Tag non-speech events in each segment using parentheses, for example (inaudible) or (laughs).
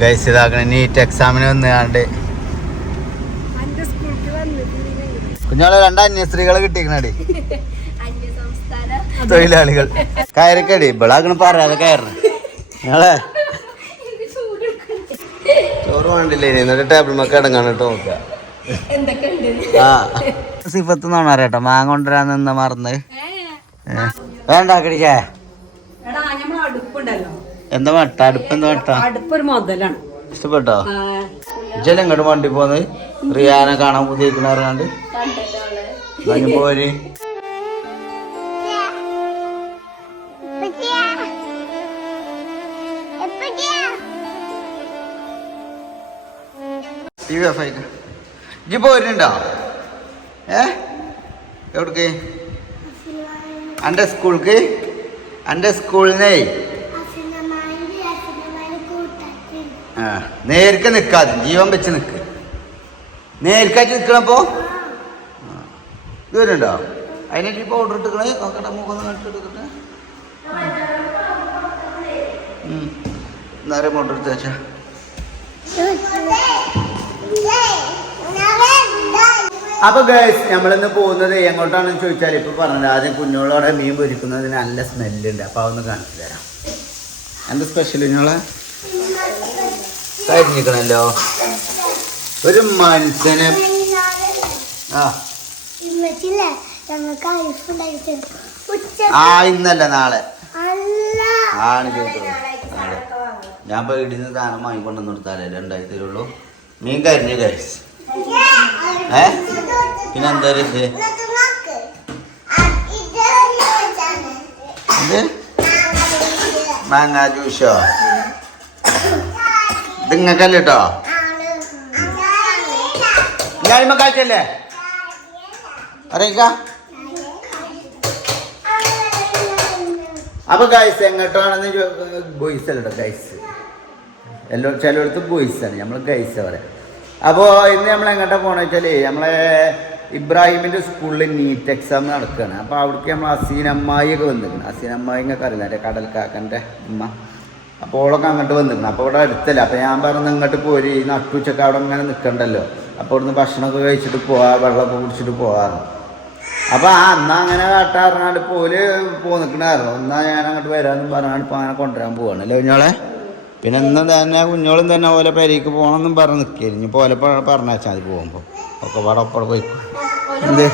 Guys ഇതാക്കണ NEET എക്സാമിന് വന്നാണ്ട് കുഞ്ഞാൾ രണ്ട് അന്യസ്ത്രീകളെ കിട്ടിക്കണടി (laughs) തൊഴിലാളികൾ. കയറിക്കടി ഇവളാക്കണ പറയാതെ കയറണം. നിങ്ങളെ ചോറ് വേണ്ടില്ലേ എന്നിട്ട് ടേബിൾ മൊക്കെ അടങ്ങാണ് കേട്ടോ നോക്കുക ആ. സിഫത്ത് നോണാറേട്ടോ മാങ്ങ കൊണ്ടുവരാൻ നിന്ന മറന്ന്. ഏ. വേണ്ട അടുപ്പുണ്ടല്ലോ. എന്താ വട്ട? അടുപ്പ് എന്താ വട്ട? അടുപ്പൊരു മുതലാണ്. ഇഷ്ടപ്പെട്ടോ? ഇജ്ജല്ലേ ഇങ്ങോട്ട് വണ്ടി പോന്ന് റിയാനെ കാണാൻ പുതിയിരിക്കണറിയാണ്ട് പോര്. ടി വി എഫ് ആയിട്ട് ഇജ്ജ് പോരുന്നുണ്ടോ? ഏ? എവിടേക്ക്? എന്റെ സ്കൂൾക്ക്? എന്റെ സ്കൂളിനെ? ആ നേർക്ക് നിൽക്കാതെ ജീവൻ വെച്ച് നിൽക്ക് നേർക്കായിട്ട് നിൽക്കണപ്പോ ഇതുവരുണ്ടോ അതിനായിട്ട് ഇപ്പോൾ ഓർഡർ എടുക്കണേ നോക്കട്ടെ മുഖം എടുക്കട്ടെ നേരെ ഓർഡർ എടുത്ത് വെച്ചാ. അപ്പൊ ഗേൾസ് നമ്മളിന്ന് പോകുന്നത് എങ്ങോട്ടാണെന്ന് ചോദിച്ചാൽ ഇപ്പൊ പറഞ്ഞത് ആദ്യം കുഞ്ഞോളോടെ മീൻ പൊരിക്കുന്നതിന് നല്ല സ്മെല്ലുണ്ട് അപ്പൊ അതൊന്ന് കാണിച്ചു തരാം. എന്താ സ്പെഷ്യൽ കുഞ്ഞോളെ കഴിഞ്ഞിരിക്കണല്ലോ. ഒരു മനുഷ്യനെ ആ. ആ ഇന്നല്ല നാളെ. അല്ല. ആണ് ചോദിച്ചത്. ഞാൻ ഇപ്പൊ ഇടിന്ന് സാധനം വാങ്ങിക്കൊണ്ടെന്ന് കൊടുത്താലേ രണ്ടായി തരുള്ളൂ. മീൻ കരിഞ്ഞു കഴിച്ച് ഏ? പിന്നെ എന്താ ഒരു ഇത്? ഇത് മാങ്ങ ജ്യൂസോ? ഇത് ഇങ്ങക്കല്ല കേട്ടോ ഞാൻ കഴിച്ചല്ലേ അറിയിക്ക അപ്പൊ ഗൈസ് എങ്ങോട്ടാണെന്ന് ബോയ്സ് അല്ലട്ടോ ഗൈസ് എല്ലോ ചിലയിടത്ത് ബോയ്സ് ആണ്. നമ്മൾ ഗൈസ് അപ്പോൾ ഇന്ന് നമ്മൾ എങ്ങോട്ടാ പോണെന്ന് വെച്ചാൽ നമ്മളെ ഇബ്രാഹിമിന്റെ സ്കൂളിൽ നീറ്റ് എക്സാം നടക്കുകയാണ് അപ്പോൾ അവിടേക്ക് നമ്മൾ വന്നിരിക്കണം അസീൻ അമ്മായി എന്നൊക്കെ അറിയില്ല. എന്റെ കടൽക്കാക്കന്റെ ഉമ്മ. അപ്പോൾ ഓളൊക്കെ അങ്ങോട്ട് വന്നിരിക്കണം അപ്പോൾ ഇവിടെ അടുത്തല്ല. അപ്പോൾ ഞാൻ പറഞ്ഞു ഇങ്ങോട്ട് പോരി. ഈ നട്ടുച്ചക്ക് അവിടെ ഇങ്ങനെ നിൽക്കണ്ടല്ലോ അപ്പോൾ ഇവിടുന്ന് ഭക്ഷണമൊക്കെ കഴിച്ചിട്ട് പോവാ. വെള്ളമൊക്കെ കുടിച്ചിട്ട് പോകാറുണ്ട് അപ്പോൾ ആ അന്ന് അങ്ങനെ കാട്ടാറിനാണ്ട് പോൽ പോ നിൽക്കണായിരുന്നു എന്നാ ഞാൻ അങ്ങോട്ട് വരാമെന്ന് പറഞ്ഞാണ് ഇപ്പൊ അങ്ങനെ കൊണ്ടുവരാൻ പോവാണ്. അല്ലേ പിന്നെ ഇന്ന് തന്നെ കുഞ്ഞോളും തന്നെ ഓലെ പെരേക്ക് പോകണമെന്നും പറഞ്ഞ് നിൽക്കായിരുന്നു ഇനി ഓലെ പറഞ്ഞാച്ചാൽ മതി പോകുമ്പോൾ ഒക്കെ പാടെ ഒപ്പം പോയി. എന്ത്?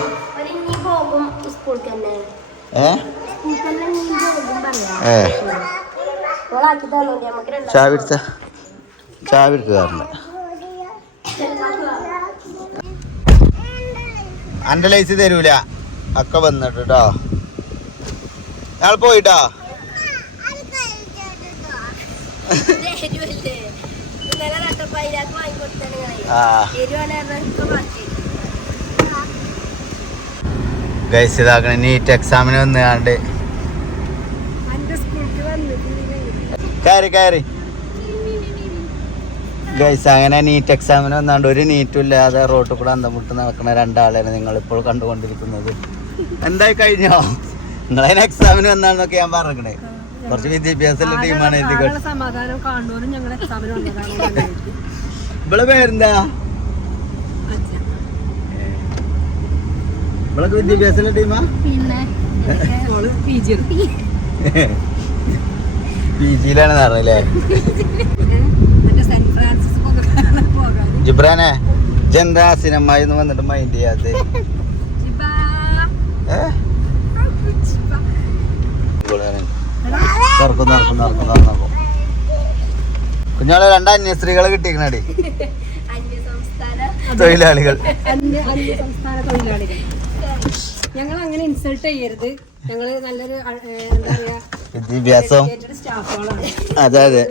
ഏ? ഏ. ചാവിടുത്ത പിടിക്കാറുണ്ട് അന്റെ ലൈസ് തരൂല. ഒക്കെ വന്നിട്ട് കേട്ടോ ഞങ്ങൾ പോയിട്ടോ എരുവല്ലേ ഇന്നലെ നട്ടപ്പയിലാക്ക് വാങ്ങിക്കൊടുത്താണ് ആ എരുവാണ് മാറ്റി ഗൈസ് ഇതാക്കണ നീറ്റ് എക്സാമിന് വന്നാണ്ട് കയറി കയറി. ഗൈസ് അങ്ങനെ നീറ്റ് എക്സാമിന് വന്നാണ്ട് ഒരു നീറ്റും ഇല്ലാതെ റോട്ടിൽ കൂടെ അന്തമുട്ട് നടക്കുന്ന രണ്ടാളാണ് നിങ്ങൾ ഇപ്പോൾ കണ്ടുകൊണ്ടിരിക്കുന്നത്. എന്തായി കഴിഞ്ഞോ? നിങ്ങളതിന് എക്സാമിന് വന്നാണെന്നൊക്കെ ഞാൻ പറഞ്ഞേ കുറച്ച് വിദ്യാഭ്യാസമുള്ള ടീമാണ് സമാധാനം കാണുന്നവരും ഞങ്ങൾ എക്സാമിന് വന്നതാണ്. ഇവിടെ പേരെന്താ? ഇവളൊക്കെ വിദ്യാഭ്യാസമുള്ള ടീമാ പിന്നെ? പി ജിയിലാണ് പറഞ്ഞല്ലേ? ജിബ്രാനെ ജെന്താ സിനിമ എന്ന് വന്നിട്ട് മൈൻഡ് ചെയ്യാത്ത? നടക്കും നടക്കും നടക്കും നടക്കും കുഞ്ഞാളെ രണ്ട് അന്യസ്ത്രീകളെ കിട്ടിക്കണടി തൊഴിലാളികൾ. ഞങ്ങൾ അങ്ങനെ ഇൻസൾട്ട് ചെയ്യരുത്. ഞങ്ങൾ നല്ലൊരു എന്താ പറയാ വിദ്യാഭ്യാസം. അതെ അതെ.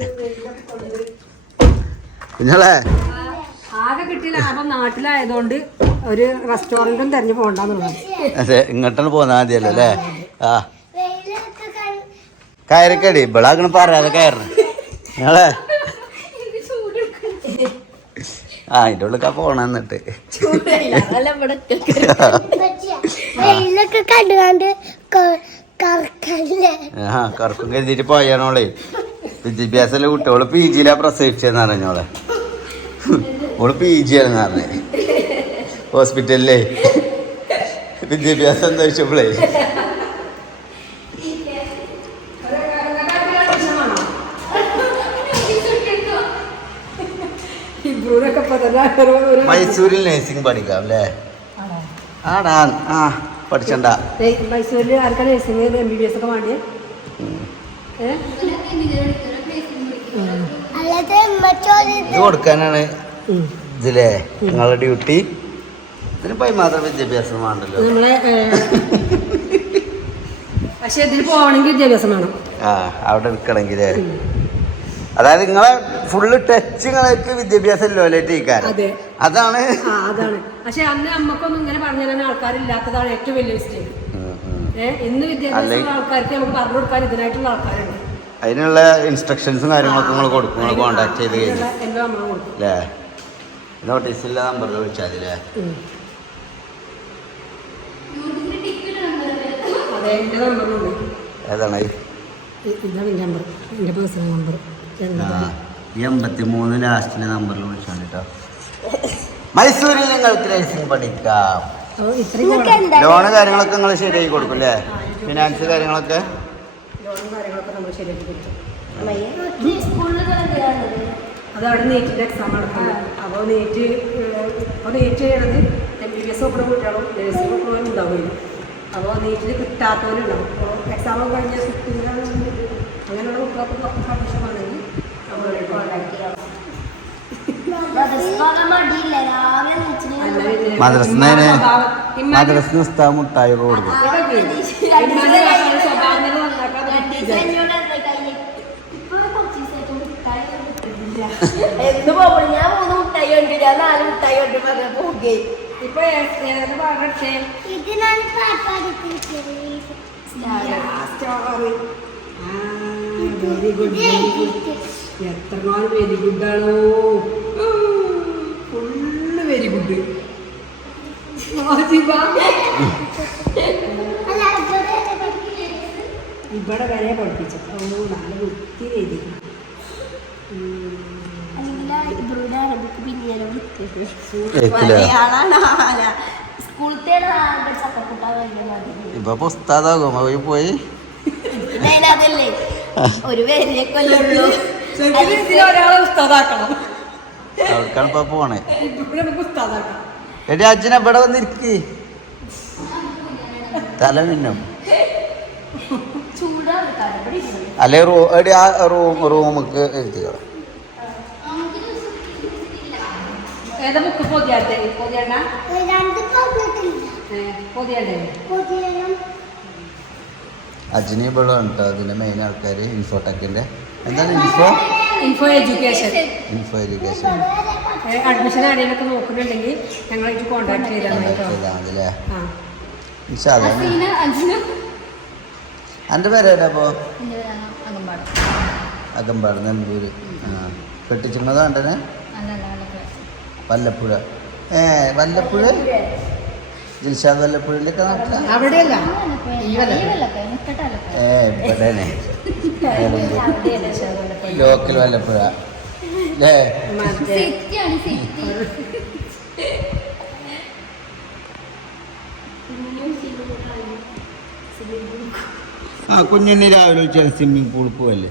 കുഞ്ഞാളെ. ആകെ കിട്ടിയ ലാഭം നാട്ടിലായതുകൊണ്ട് ഒരു റെസ്റ്റോറന്റും തെരഞ്ഞു പോകണ്ടെന്നുള്ളത് അതെ ഇങ്ങോട്ടാണ് പോകുന്ന ആദ്യമല്ലേ അല്ലേ? ആ. കയറിക്കടി. ഇവളാക്കണ പറയാതെ കയറണം. നിങ്ങളെ? ആ അതിന്റെ ഉള്ളിൽ പോണ എന്നിട്ട്. ആ. കറക്കും കരുതിയിട്ട് പോയാണോളെ വിദ്യാഭ്യാസമുള്ള കുട്ടികൾ പി ജിയിലാ പ്രസവിച്ചെന്ന് പറഞ്ഞോളെ ഓൾ. പി ജി ആണെന്ന് പറഞ്ഞേ. ഹോസ്പിറ്റലിലേ. വിദ്യാഭ്യാസം എന്താ വെച്ചപ്പോളേ ഒരു- മൈസൂരിൽ നഴ്സിംഗ് പഠിക്കാം അല്ലേ? ആടാ ആ പഠിച്ചണ്ട. മൈസൂരിൽ ആർക്കാണ് nursing M B B S ഒക്കെ വേണ്ടിയേ ഇത് കൊടുക്കാനാണ് ഇതില്ലേ നിങ്ങളുടെ ഡ്യൂട്ടി ഇതിന് പോയി മാത്രം വിദ്യാഭ്യാസം വേണ്ടല്ലോ. നമ്മളെ പക്ഷെ ഇതിൽ പോകണമെങ്കിൽ വിദ്യാഭ്യാസം വേണം. ആ അവിടെ നിൽക്കണമെങ്കിലേ. അതായത് നിങ്ങളെ ഫുള്ള് ടച്ച് നിങ്ങൾക്ക് വിദ്യാഭ്യാസം ഇല്ലോലേറ്റിക്കാരം അതെ. അതാണ്. അതാണ്. പക്ഷെ അന്ന് അമ്മക്കൊന്നും ഇങ്ങനെ പറഞ്ഞു തരാൻ ആൾക്കാരില്ലാത്തതാണ് ഏറ്റവും വലിയ മിസ്റ്റേക്ക് ഇന്ന് വിദ്യാഭ്യാസമുള്ള ആൾക്കാർക്ക് നമുക്ക് പറഞ്ഞു കൊടുക്കാൻ ഇതിനായിട്ടുള്ള ആൾക്കാരുണ്ട്. അതിനുള്ള ഇൻസ്ട്രക്ഷൻസും കാര്യങ്ങളൊക്കെ നിങ്ങൾ കൊടുക്കും നിങ്ങൾ കോണ്ടാക്ട് ചെയ്ത് കഴിഞ്ഞു. അല്ലേ നോട്ടീസില്ല നമ്പറിൽ വിളിച്ചാൽ മതി അല്ലേ ഏതാണ്? ഇതാണ് എന്റെ നമ്പർ എന്റെ പേഴ്സണൽ നമ്പർ. ആ എൺപത്തി മൂന്ന് ലാസ്റ്റിലെ നമ്പറിൽ വിളിച്ചാണ് കേട്ടോ മൈസൂരിൽ നിങ്ങൾക്ക് നഴ്സിംഗ് പഠിക്കാം. ലോണ് കാര്യങ്ങളൊക്കെ നിങ്ങൾ ശരിയാക്കി കൊടുക്കും അല്ലേ ഫിനാൻസ് കാര്യങ്ങളൊക്കെ? നീറ്റിന്റെ എക്സാം നടക്കുന്നത് അപ്പോൾ നീറ്റ് ഇപ്പോൾ നീറ്റ് ചെയ്യണത് എം ബി ബി എസ് നോക്കുന്ന കുട്ടികളും നേഴ്സിംഗ് നോക്കുന്നവരും ഉണ്ടാവില്ല അപ്പോൾ നീറ്റിൽ കിട്ടാത്തവരുണ്ടാവും. അപ്പോൾ എക്സാം കഴിഞ്ഞാൽ കിട്ടില്ല അങ്ങനെയുള്ള കുട്ടികൾക്ക് കുറച്ച് പിന്നെ മദ്രസിന് മദ്രസിന് ഉസ്താ മുട്ടായി കൊടുക്കും. എന്ന് പോകുമ്പോൾ ഞാൻ മൂന്ന് മുട്ടായി ഉണ്ട് ഞാൻ നാല് മുട്ടായി ഉണ്ട് പറഞ്ഞ പോകുകയും ഇപ്പൊ ഏത് പാടട്ടെ. ഇതിനാണ് very good very good very ഗുഡാണോ full very good ഇവിടെ വരെ പഠിപ്പിച്ചു. ഓ നല്ല വൃത്തി ചക്കക്കൂട്ടാ ഇപ്പൊ പുസ്താദാകും അവർ പോയി. അതല്ലേ. ഒരു പേരിലേക്ക് കൊല്ലുള്ളൂ ഒരാളെ ഉസ്താദാക്കണം. അവർക്കാണ് ഇപ്പൊ പോണേ. എടി അച്ഛനെ ഇവിടെ വന്നിരിക്ക്? തല മിന്നും. അല്ലെ റൂ എടി ആ റൂം റൂമുക്ക് എഴുതിയോ ഏതാ ബുക്ക് പൊതിയാട്ടെ പൊതിയണ്ട? പൊതിയണ്ടേ? പൊതിയണം അജ്നി ഇവിടെ ഉണ്ട് അതിന്റെ മെയിൻ ആൾക്കാർ ഇൻഫോടെക്കിന്റെ. എന്താണ് info? Info education. Info education. Admission ആരെയൊക്കെ നോക്കുന്നുണ്ടെങ്കിൽ ഞങ്ങളായിട്ട് കോൺടാക്ട് ചെയ്താൽ മതി കേട്ടോ. ചെയ്താൽ മതി അല്ലേ. ആ ഇൻഷാല്ലാ. അന്റെ പേരേടാ അപ്പോ? അകമ്പാട് നെല്ലൂര്. ആ. കെട്ടിച്ചിരുന്നത് കണ്ടനെ വല്ലപ്പുഴ. ഏ വല്ലപ്പുഴ? ജിൽഷാദ് വല്ലപ്പുഴയിലൊക്കെ നാട്ടില? അവിടെയല്ല. ഈ വല്ല ഏ ഇവിടെനെ ലോക്കൽ വല്ലപ്പുഴ. അല്ലേ ആ കുഞ്ഞുണ്ണി രാവിലെ വിളിച്ചാൽ സ്വിമ്മിങ് പൂൾ പോവല്ലേ?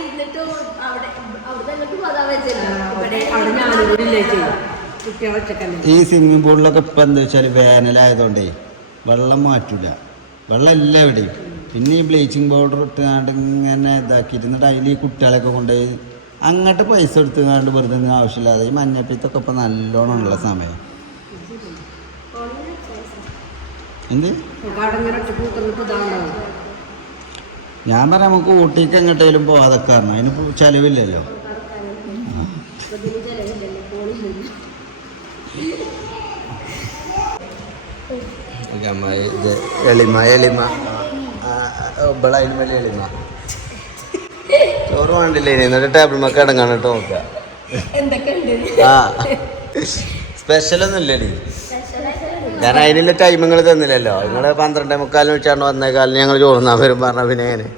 ഇരുന്നിട്ട് അവിടെ അവിടെ എന്നിട്ട് പോകാൻ ഈ സ്വിമ്മിങ് പൂളിലൊക്കെ ഇപ്പം എന്താ വെച്ചാൽ വേനലായതുകൊണ്ടേ വെള്ളം മാറ്റൂല. വെള്ളം ഇല്ല എവിടെയും പിന്നെ ഈ ബ്ലീച്ചിങ് പൗഡർ ഇട്ടുകൊണ്ട് ഇങ്ങനെ ഇതാക്കിയിരുന്നിട്ട് അതിൽ ഈ കുട്ടികളെയൊക്കെ കൊണ്ടുപോയി അങ്ങോട്ട് പൈസ എടുത്തുകൊണ്ട് വെറുതെ ഒന്നും ആവശ്യമില്ലാതെ ഈ മഞ്ഞപ്പിത്തൊക്കെ ഇപ്പം നല്ലോണം ഉള്ള സമയം. എന്ത് നമുക്ക് അവിടെ ഇങ്ങനെ ഒറ്റ കൂട്ടുന്നിട്ട് ഇതാണ്ടാവും ഞാൻ പറയാം നമുക്ക് ഊട്ടിക്ക് എങ്ങോട്ടേലും പോകാതൊക്കെ കാരണം അതിന് ചെലവില്ലല്ലോ. ഇത് എളിമ എളിമ. ഇവിടെ അതിന് വലിയ എളിമ. ചോറ് വേണ്ടില്ലേ എന്നിട്ട് ടേബിൾ മക്ക അടങ്ങാനിട്ട് നോക്കാം നോക്കുക. എന്തൊക്കെ ഉണ്ട് ആ സ്പെഷ്യലൊന്നും ഇല്ലടി ഞാൻ അതിനുള്ള ടൈമുകൾ തന്നില്ലല്ലോ. നിങ്ങൾ പന്ത്രണ്ടേ മുക്കാലിന് വെച്ചാണ് വന്നേക്കാലിന് ഞങ്ങൾ ചോറുന്നാൻ വരും പറഞ്ഞ പിന്നെ എങ്ങനെ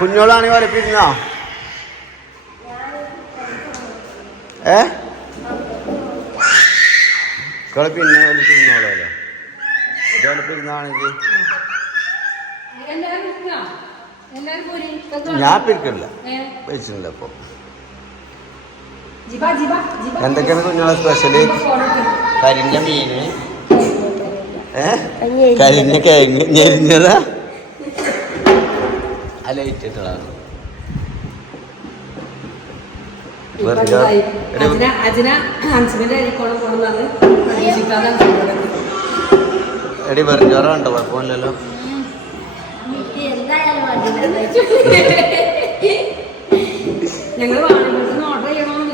കുഞ്ഞോളാണെങ്കിൽ വലപ്പിരുന്നോ ഏ? ഇക്കൾ പിന്നെ. ഞാൻ പിരിക്കില്ല വെച്ചിട്ടില്ല ജിബ. എന്തൊക്കെയാണ് കുഞ്ഞോളെ സ്പെഷ്യൽ. കരിഞ്ഞ മീന്. കരിഞ്ഞ കിഴങ്ങ്. ഞെരിഞ്ഞതാ അല്ല ഇട്ടിട്ടുള്ളതാണ് വെറുതെ എടി വെറും ഉണ്ടോ കുഴപ്പമില്ലല്ലോ. ഞങ്ങൾ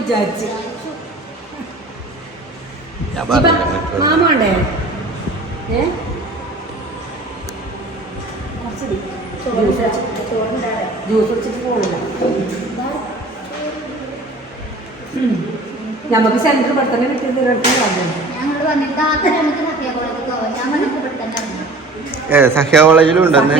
വിചാരിച്ചു. ഞാൻ ജിബ, പറഞ്ഞില്ല? മാമ ഉണ്ടേ? ഏ? ജ്യൂസ് നമുക്ക് സെന്റർ ഇവിടെ തന്നെ കിട്ടിയത് ഏ കോളേജിലും ഉണ്ടെന്ന്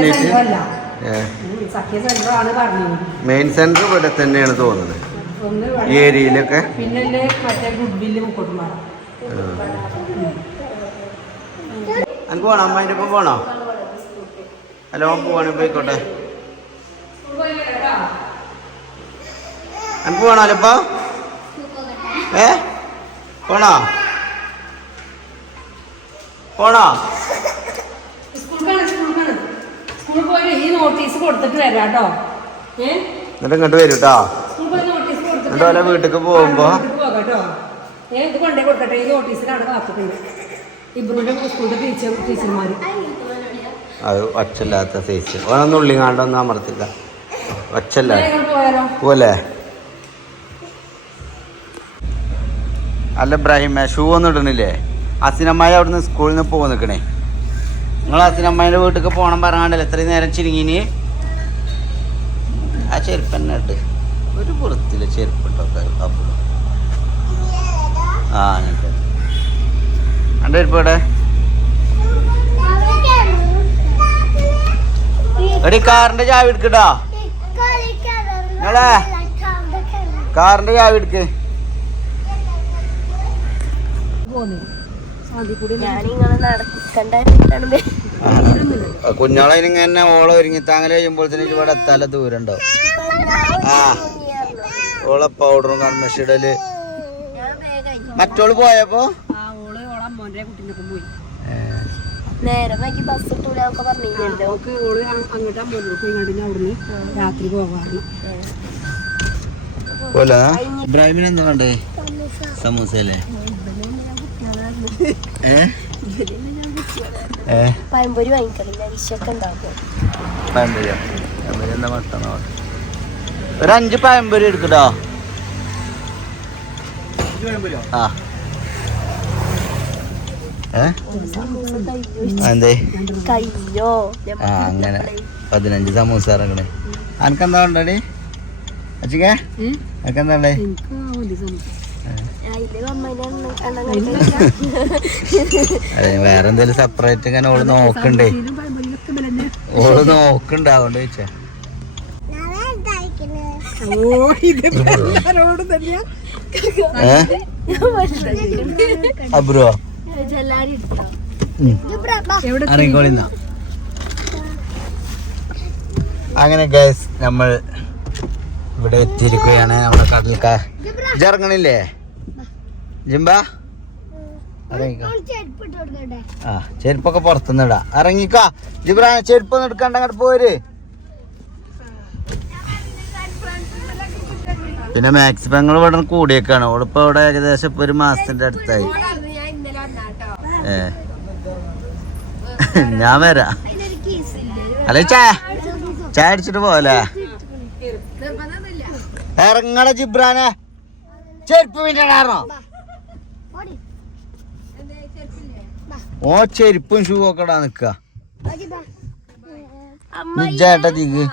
സഖ്യ സെന്റർ സഖ്യ ആണ് പറഞ്ഞത്. മെയിൻ സെന്റർ ഇവിടെ തന്നെയാണ് തോന്നുന്നത്. ഈ. ഏരിയയിലൊക്കെ? പിന്നെ മറ്റേ ഗുഡ് വില്ല് മുക്കോട്ടുമാറ എനിക്ക് പോണോ? അമ്മേന്റെ ഒപ്പം പോണോ? ഹലോ പോവാണ് പോയിക്കോട്ടെ. എനിക്ക് പോണോ അല്ലപ്പോ ഏ? പോണോ? പോണോ? ഈ നോട്ടീസ് കൊടുത്തിട്ട് വരാട്ടോ. എന്നിട്ട് ഇങ്ങോട്ട് വരും കേട്ടോ ഓലെ വീട്ടിക്ക് പോകുമ്പോ ഏ ഇത് കൊണ്ടേ കൊടുക്കട്ടെ. ഈ നോട്ടീസിലാണ് കാത്തിട്ടുണ്ട് ഇബ്രുവിന്റെ സ്കൂളിന്റെ ടീച്ചർ ടീച്ചർമാര്. അത് ഒച്ചല്ലാത്ത സൈസ് ഓനൊന്നും ഉള്ളി അമർത്തിക്ക ഒച്ചല്ല പോലെ അല്ല ഇബ്രാഹിമേ ഷൂ ഒന്നും ഇടണില്ലേ അസിനമ്മായി അവിടുന്ന് സ്കൂളിൽ നിന്ന് പോകുന്ന നിൽക്കണേ. നിങ്ങൾ അസിനമ്മായിന്റെ വീട്ടിലേക്ക് പോകണം പറഞ്ഞാണ്ടല്ലോ ഇത്രയും നേരം ചിരിങ്ങിന്? ആ ചെരുപ്പ് തന്നെ ഇട്ട്. ഒരു പുറത്തില്ല ചെരുപ്പിട്ടൊക്കെ അപ്പോൾ ആ അങ്ങനത്തെ ഇവിടെ എടി കാറിന്റെ ചാവി എടുക്കട്ടാ നിങ്ങളെ കാറിന്റെ ചാവി എടുക്ക്. കുഞ്ഞാളെ ഇങ്ങനെ ഓളം ഒരുങ്ങി താങ്ങല തന്നെ ഇവിടെ എത്താല ദൂരം ഉണ്ടാവും ആ. ഓളെ പൗഡറും വേഗം മറ്റോൾ പോയപ്പോ? നേരെ വൈകി ബസ് ഓൾ അങ്ങോട്ട് അവിടുന്ന് രാത്രി പോകാറുണ്ട് പോലെ ഇബ്രാഹിമിന് എന്താ വേണ്ടേ? ഏ? ഏ? പഴംപൊരി വാങ്ങിക്കളില്ല വിഷയൊക്കെ ഉണ്ടാക്കും പഴംപൊരിയോ? പഴംപൊരി എന്താ മട്ടണോ? ഒരു അഞ്ച് പഴംപൊരി എടുക്കട്ടോ ആ. ഏ? എന്തേ കഴിഞ്ഞോ ആ അങ്ങനെ. പതിനഞ്ച് സമൂസ ഇറങ്ങണേ അനക്കെന്താ ഉണ്ടടി അച്ചിക്കേ ഏ? അനക്കെന്താ ഉണ്ടേ അതെ വേറെന്തേലും സെപ്പറേറ്റ് ഇങ്ങനെ ഓൾ നോക്കണ്ടേ. ഓൾ നോക്കണ്ട അതുകൊണ്ട് ചോദിച്ചാ ഓ ഇത് എല്ലാരോടും തന്നെയാ ഏ അബ്രോ അറിയിക്കോളിന്ന അങ്ങനെ ഗൈസ് നമ്മൾ ഇവിടെ എത്തിയിരിക്കുകയാണ് നമ്മുടെ കടൽക്കാ. ഇറങ്ങണില്ലേ? ജിംബ? ആ ചെരുപ്പൊക്കെ പുറത്തുനിന്ന് ഇടാ. ഇറങ്ങിക്കോ. ജിബ്രാ ചെരുപ്പൊന്നും എടുക്കണ്ട അങ്ങോട്ട് പോര്. പിന്നെ മാക്സിമം നിങ്ങൾ ഇവിടെ കൂടിയേക്കാണ്. ഓളിപ്പോ ഇവിടെ ഏകദേശം ഇപ്പൊ ഒരു മാസത്തിന്റെ അടുത്തായി. ഏ. ഞാൻ വരാ. അല്ലേ ചേ ചായ അടിച്ചിട്ട് പോവല്ലേ? ഇറങ്ങണ ജിബ്രാനെ. ചെരുപ്പ് പിന്നോ ഓ ചെരുപ്പും ഷൂ ഒക്കെ ഇടാ നിക്ക. ചേട്ടാ തീക്ക്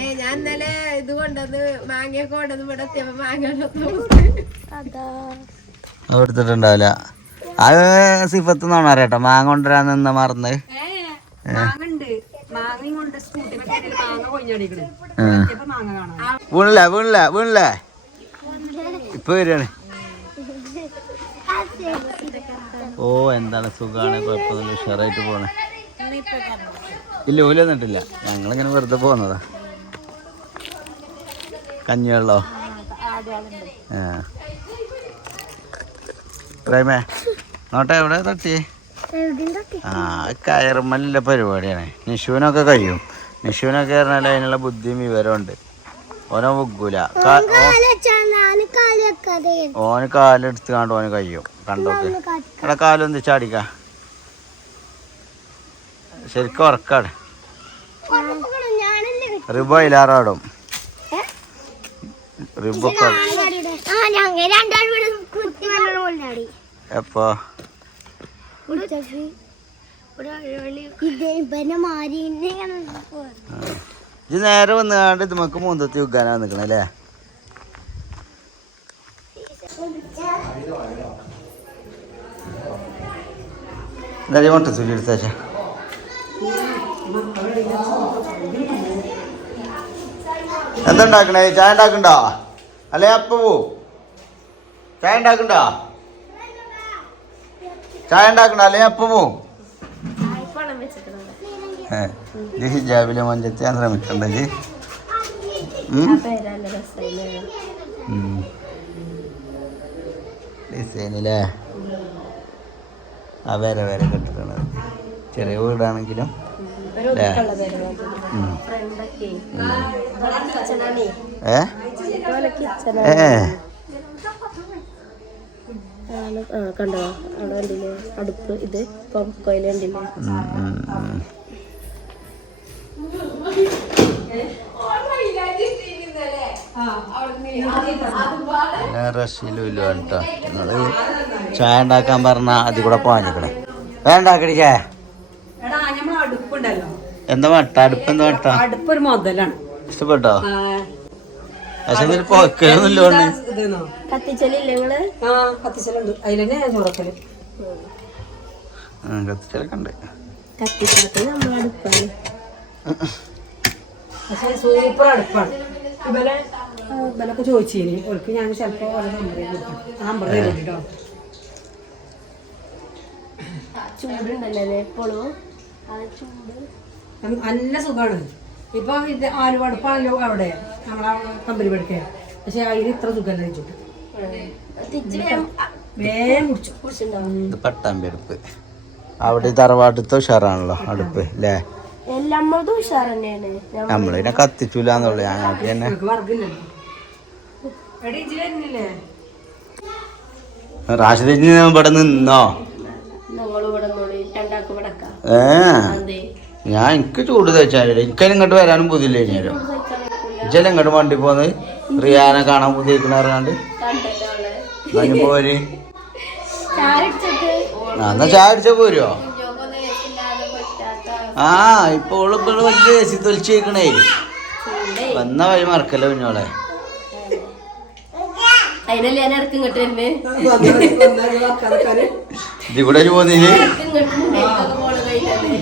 ഏ ഞാൻ ഇന്നലെ ഇത് കൊണ്ടത് മാങ്ങയൊക്കെ കൊണ്ടത് ഇവിടെ എത്തിയപ്പോ മാങ്ങ എടുത്തിട്ടുണ്ടാവില്ല അത്. സിഫത്ത് നോണാ കേട്ടോ മാങ്ങ കൊണ്ടുവരാൻ നിന്ന മറന്ന്. വീണില്ല വീണില്ല വീണില്ലേ? ഇപ്പൊ വരികയാണ്. ഓ എന്താണ് സുഖാണ് കുഴപ്പമൊന്നുമില്ല ഉഷാറായിട്ട് പോണേ. ഇല്ല ഓല വന്നിട്ടില്ല. ഞങ്ങളിങ്ങനെ വെറുതെ പോകുന്നതാ കഞ്ഞിവെള്ളോ? ആ. പ്രേമേ നോട്ടെ എവിടെ തട്ടി? ആ കയറുമല്ല പരിപാടിയാണ്. നിഷുവിനൊക്കെ കഴിയും. നിഷുവിനൊക്കെ പറഞ്ഞാൽ അതിനുള്ള ബുദ്ധിയും വിവരമുണ്ട് ഓനെ ഓ- ഓന് കാലെടുത്ത് കണ്ടോ ഓന് കഴിയും. കണ്ടോക്ക്. എടാ കാലൊന്ന് ചാടിക്ക. ശരിക്കും ഉറക്കാണ്. റിബോ ഇലാറാടും റിബൊക്കെ എപ്പോ? ഇത് നേരെ വന്ന് കാണ്ട് ഇത് നമുക്ക് മൂന്നത്തി ഉഗ്ഗാനാ നിക്കണല്ലേ എന്തായാലും കൊണ്ടു ചൊല്ലി എടുത്തേച്ചാ എന്താ ഉണ്ടാക്കണേ ചായ ഉണ്ടാക്കണ്ടോ? അല്ലേ അപ്പ ചായ ഉണ്ടാക്കണ്ടോ? ചായ ഉണ്ടാക്കണ്ട? അല്ലേ അപ്പ ഇത് ഹിജാബിലെ മഞ്ചത്തി ഞാൻ ശ്രമിക്കണ്ടത് ഡിസൈനില്ലേ ആ വേറെ വേറെ കെട്ടിട്ടുള്ളത് ചെറിയ വീടാണെങ്കിലും. കണ്ടോ? അവിടെ കണ്ടില്ലേ? അടുപ്പ് ഇത് കൊയിൽ കണ്ടില്ലേ? റഷീലും കേട്ടോ നിങ്ങൾ ചായ ഉണ്ടാക്കാൻ പറഞ്ഞ അതിൽ കൂടെ പോഞ്ഞിക്കണേ വേണ്ടാക്കടി ചായ എടാ നമ്മൾ എന്താ വട്ട? അടുപ്പ് എന്താ വട്ട? അടുപ്പ് ഒരു മുതലാണ്. ഇഷ്ടപ്പെട്ടോ? പക്ഷെ ഇതിൽ പൊക്കലൊന്നുമില്ല കൊണ്ട്. ഇതെന്നോ കത്തിച്ചലില്ലേ നിങ്ങൾ ആ കത്തിച്ചലുണ്ട്. അതിലെന്നെ ഞാൻ ചോറക്കൽ കത്തിച്ചൊക്കെ ഉണ്ട്. കത്തിച്ചത് നമ്മളെ അടുപ്പാണ്. പക്ഷെ സൂപ്പർ അടുപ്പാണ്. ഇവരെ ഇവരൊക്കെ ചോദിച്ചിനി. അവർക്ക് ഞാൻ ചിലപ്പോ ഓരോ നമ്പർ നമ്പർ തരും കേട്ടോ ചൂടുണ്ടല്ലേ എപ്പോഴും നല്ല സുഖമാണ് ഇപ്പൊ ഇത് ആലുവടുപ്പാണല്ലോ അവിടെ. നമ്മളെ കമ്പനി പഠിക്കുക പക്ഷെ അതിന് ഇത്ര സുഖമല്ല വെച്ചിട്ട് വേഗം കുടിച്ചു. പട്ടാമ്പി അടുപ്പ്. അവിടെ തറവാട്ടത്തെ ഉഷാറാണല്ലോ അടുപ്പ് അല്ലേ? എല്ലാം നമ്മളതും ഉഷാർ തന്നെയാണ് ഞാൻ നമ്മളിനെ കത്തിച്ചൂലെന്നുള്ളു ഞങ്ങൾക്ക് തന്നെ റാഷിദിന് ഇവിടെ നിന്നോ? ഞങ്ങൾ ഇവിടെ വെക്കാം. ഏ ഞാൻ എനിക്ക് ചൂട് തേച്ചാലേ എനിക്കതിന് ഇങ്ങോട്ട് വരാനും പുതിയില്ല കഴിഞ്ഞാലും ഇജ്ജല്ലേ ഇങ്ങോട്ട് വണ്ടി പോന്ന് റിയാനെ കാണാൻ പുതിയിരിക്കണ അറിയാണ്ട് പോര് എന്നാ ചായ അടിച്ച പറ്റാത്ത ആ ഇപ്പൊ ഇപ്പോൾ ഇപ്പൊ വലിയ ഏസി തൊലിച്ചേക്കണേ വന്ന വഴി മറക്കല്ലോ കുഞ്ഞോളെ ഇതിവിടെ ഞാൻ ഇറക്കി ഇങ്ങോട്ട് തന്നെ ഇത് ഇവിടെ ഒരു പോന്നീന് ഇറക്കി ഇങ്ങോട്ട് ഇതൊക്കെ പോണ കഴിഞ്ഞല്ലേ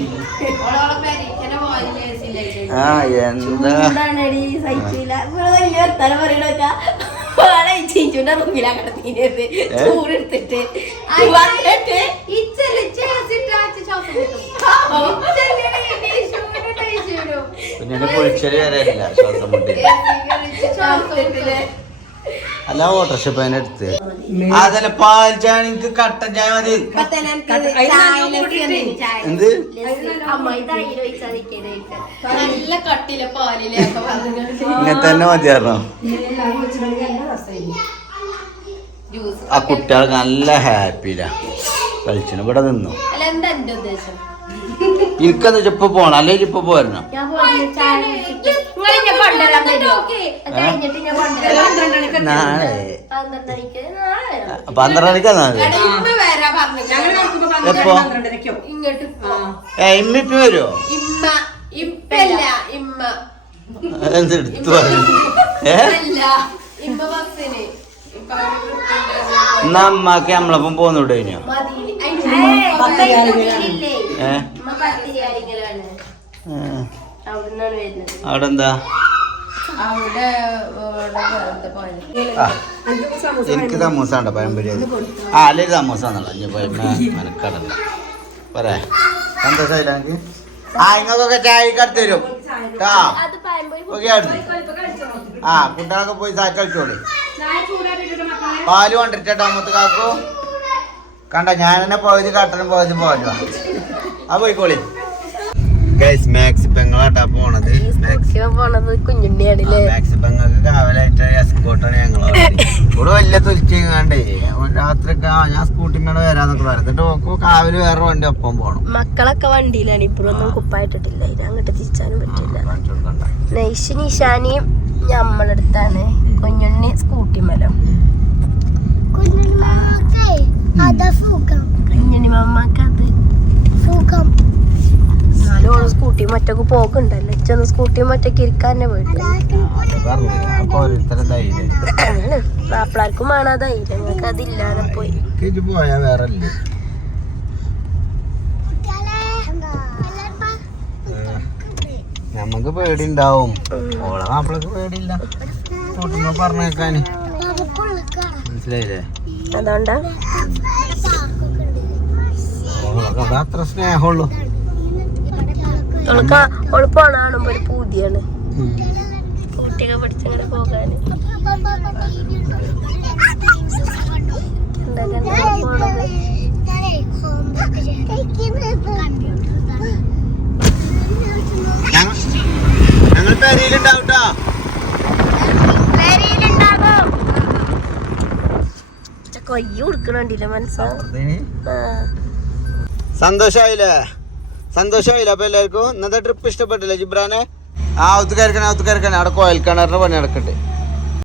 ഓളോളെ പെരീക്കനെ പോയില്ലേ ഏസിയില്ലായിട്ട്. ആ എന്താ? ചേച്ചിയുടെ റൂമിലാ കിടത്തിയത് ചൂടെടുത്തിട്ട്. വന്നിട്ട് പിന്നെ എന്നെ പൊളിച്ചൽ വരാനില്ല ശ്വാസം മുട്ടി അല്ല ഓട്ടർഷ പൈന എടുത്ത്. അതല്ല പാൽ ചായ എനിക്ക് കട്ടൻ ചായ മതി. എന്ത്? നല്ല കട്ടില പാലിലൊക്കെ ഇങ്ങനെ തന്നെ മതിയായിരുന്നോ. ആ കുട്ടികൾക്ക് നല്ല ഹാപ്പിയിലാ. കളിച്ചിന് ഇവിടെ നിന്നു. അല്ല എന്താ എന്റെ ഉദ്ദേശം? എനിക്കെന്ന് വെച്ചാൽ ഇപ്പൊ പോണം? അല്ലെങ്കിൽ ഇപ്പൊ പോരണം നാളെ. പന്ത്രണ്ടരയ്ക്ക് നാളെ വരാം. പന്ത്രണ്ട് മണിക്കാ എടാ, ഇമ്മ വരാ പറഞ്ഞു എപ്പോ? ഇങ്ങോട്ട് ഏ ഇമ്മ ഇപ്പ വരുമോ ഇപ്പല്ല ഇമ്മ. എന്തെടുത്തു ഏ? ഇമ്മ ബസ്സിന്. ഇപ്പൊ എന്നാ അമ്മയ്ക്ക് നമ്മളപ്പം. അവിടുന്നാണ് വരുന്നത് അവിടെ എന്താ എനിക്ക് സമൂസ ഉണ്ടോ പഴംപൊരി ആലേ ആ അല്ലെ സമൂസ എന്നല്ല ഞാൻ മനക്കടല്ല സന്തോഷമായില്ല എനിക്ക് ആ ഇങ്ങക്കൊക്കെ ചായ കടത്തി തരും. ആ. കുട്ടികളൊക്കെ പോയി ചായ കളിച്ചോളി പാൽ കൊണ്ടിട്ടോ അമ്മത്ത് കാക്കു കണ്ട ഞാൻ തന്നെ പോയത് കട്ടനും പോയത് പോലെ ആ പോയിക്കോളി. ഗൈസ് മാക്സി പെങ്ങളാട്ടാ പോണത്. മാക്സി പോണത് കുഞ്ഞുണ്ണിയാണല്ലേ? മാക്സി പെങ്ങൾക്ക് കാവലായിട്ട് എസ്കോട്ടാണ് ഞങ്ങൾ ഇവിടെ വലിയ തൊലിച്ചെങ്ങാണ്ടേ രാത്രി ഞാൻ സ്കൂട്ടി മേലെ വരാന്നൊക്കെ പറയാം. എന്നിട്ട് നോക്കൂ കാവൽ വേറെ വണ്ടി ഒപ്പം പോണം. മക്കളൊക്കെ വണ്ടിയിലാണ്. ഇപ്പോഴൊന്നും കുപ്പായിട്ടിട്ടില്ല. ഇത് അങ്ങോട്ട് തിരിച്ചാനും പറ്റില്ല. നൈഷ് നിഷാനിയും ഞമ്മളടുത്താണ്. കുഞ്ഞുണ്ണി സ്കൂട്ടി മലം കുഞ്ഞുണ്ണി മമ്മക്ക് അത് എന്നാലും ഓൾ സ്കൂട്ടി മറ്റൊക്കെ പോക്കുണ്ടല്ലോ ചെന്ന് സ്കൂട്ടി മറ്റൊക്കെ ഇരിക്കാന്നെ മാപ്പിളാർക്കും വേണം ധൈര്യം. ഞങ്ങൾക്ക് അതില്ലാതെ പോയി. നമുക്ക് നമുക്ക് പേടിണ്ടാവും. ഓളെ മാപ്പിളക്ക് പേടിയില്ല. കൂട്ടുമ്പോ പറഞ്ഞേക്കാന്. മനസ്സിലായില്ലേ? അതുകൊണ്ടാ ഓളൊക്കെ അവിടെ അത്ര സ്നേഹമുള്ളൂ കാണുമ്പോ ഒരു പൂതിയാണ്. പഠിച്ചങ്ങനെ പോകാന്. ഞങ്ങൾ കൊയ്യ കൊടുക്കണില്ല മനസ്സാ? ആ. സന്തോഷമായില്ലേ സന്തോഷമായില്ലേ അപ്പൊ എല്ലാവർക്കും. ഇന്നത്തെ ട്രിപ്പ് ഇഷ്ടപ്പെട്ടില്ല ജിബ്രാനെ? ആ ഒത്തുകരക്കണേ ഒത്തുകരക്കണേ അവിടെ കോയൽ കിണറിന് പണി നടക്കട്ടെ